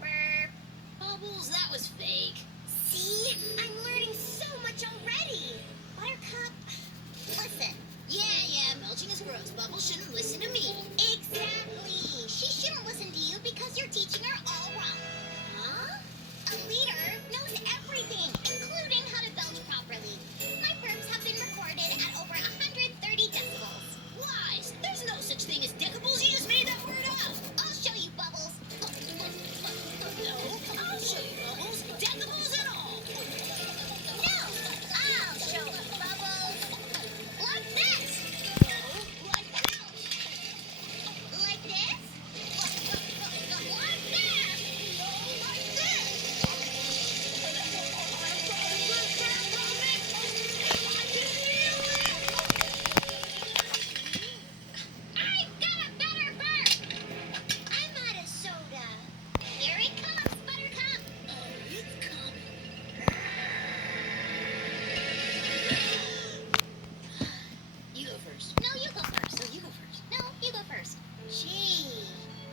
Burp. Bubbles, that was fake. See? I'm learning so much already. Buttercup, listen. Yeah, melting is gross. Bubbles shouldn't listen to me. Exactly. She shouldn't listen to you because you're teaching her all wrong. Huh? A leader knows everything, including how to belch properly. My burps have been recorded at over 130 decibels. Lies! There's no such thing as decables. You just made that word up. I'll show you, Bubbles. No, I'll show you, Bubbles. Decables and all. No, I'll show you, Bubbles. Like this. No, like that. Like this. Like this. No, like this. I've got a better burp. I'm out of soda. Here it comes, Buttercup. Oh, it's coming. You go first. No, you go first. No, you go first. No, you go first. Gee,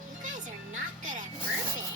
you guys are not good at burping.